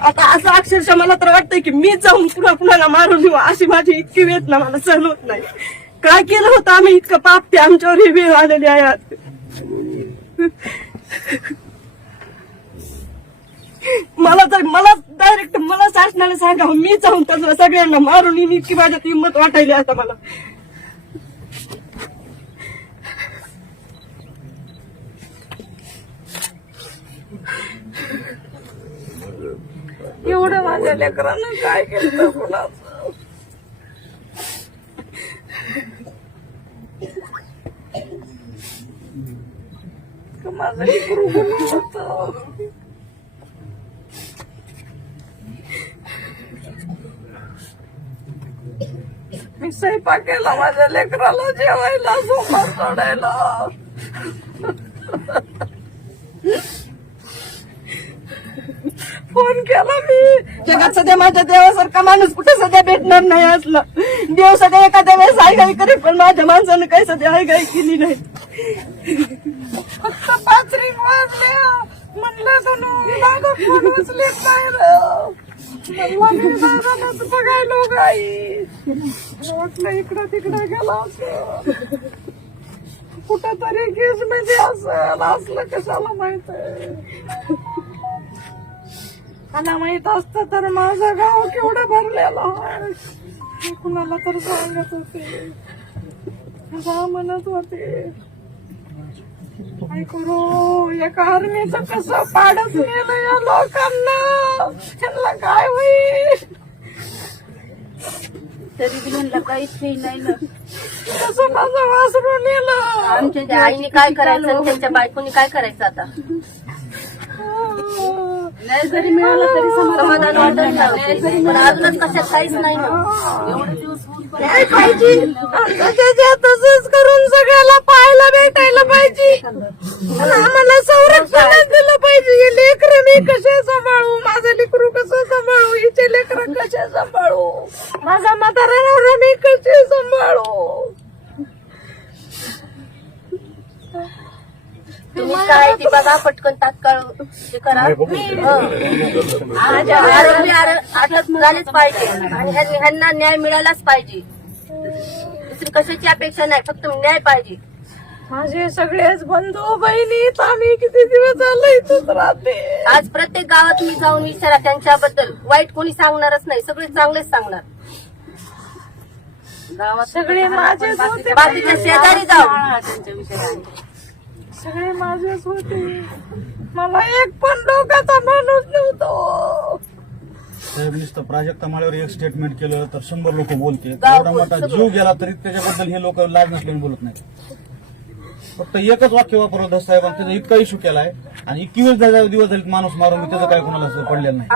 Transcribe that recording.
आता असं अक्षरशः मला तर वाटतंय की मी जाऊन पुन्हा कुणाला मारून देऊ अशी माझी इतकी वेदना मला सहन होत नाही. काय केलं होतं आम्ही? इतकं पाप ते आमच्यावर ही वेळ आलेली आहे मला तर मला डायरेक्ट मला शासनाला सांगा हो, मी जाऊन त्याला सगळ्यांना मारून येईन इतकी माझ्यात हिंमत वाटायली आता मला. एवढं माझ्या लेकरानं काय केलं कुणाचं माझं लेकरू होत होतं. मी स्वयंपाक केला माझ्या लेकराला जेवायला सोमा चढायला फोन केला मी. जगात सध्या माझ्या देवासारखा माणूस कुठे सध्या भेटणार नाही असला. देव सध्या एखाद्या वेळेस आयगाई करेल पण माझ्या माणसानं काही सध्या आयगाई केली नाही. फक्त पाच रिंग वाजल्या म्हणलं तर फोन उचलेत नाही रे. बघायलो गाई. वाटलं इकडं तिकडं गेला असं. कुठं तरी केस मध्ये असं असलं कशाला माहीत मला माहीत असत तर माझं गाव केवढं भरलेलं कुणाला तर सांगत होते. जा म्हणत होते. काय करू एका आर्मीचं कसं पाडच नेलं या लोकांना? त्यांना काय होईल? तरी म्हणलं काहीच नाही नाही ना. कसं माझं वासरू नेलं? आमच्या आईने काय करायचं आणि त्यांच्या बायकोनी काय करायचं आता? न्याय जरी मिळाला तरी समाधान वाटत नाही. पण अजूनच कशात काहीच नाही एवढे दिवस पाहिजे? तसंच करून सगळ्याला पाहायला भेटायला पाहिजे. आम्हाला संरक्षणच दिलं पाहिजे. हे लेकर मी कसे सांभाळू? माझं लेकरू कसं सांभाळू? हिचे लेकर कसे सांभाळू? माझा म्हातारा नवरा मी कसे सांभाळू? तुम्ही काय ते बघा पटकन तात्काळ हे करा. हं. माझ्या आरोग्य आर- अटक झालीच पाहिजे. आणि ह्यांनी- ह्यांना न्याय मिळालाच पाहिजे. दुसरी कशाची अपेक्षा नाही फक्त न्याय पाहिजे. माझे सगळेच बंधू बहिणी आम्ही किती दिवस झालं इथंच राहते. आज प्रत्येक गावात मी जाऊन विचारा त्यांच्याबद्दल. वाईट कोणी सांगणारच नाही सगळे चांगलेच सांगणार. गावात सगळे माझेच होते. बाकीच्या शेजारी जाऊ. सगळे माझेच होते. मला एक पण डोक्याचा माणूस नव्हतो. साहेब नुसतं प्राजक्ता माळ्यावर एक स्टेटमेंट केलं तर शंभर लोक बोलते. एवढा मोठा. जीव गेला तरी त्याच्याबद्दल हे लोक लाज नसल्याने बोलत नाही फक्त एकच वाक्य वापरलं दस साहेबांनी त्याचा इतका इश्यू केलाय. आणि इतकी वेळ झाला- दिवस झाले माणूस मारून त्याचं काय कोणाला पडलेलं नाही.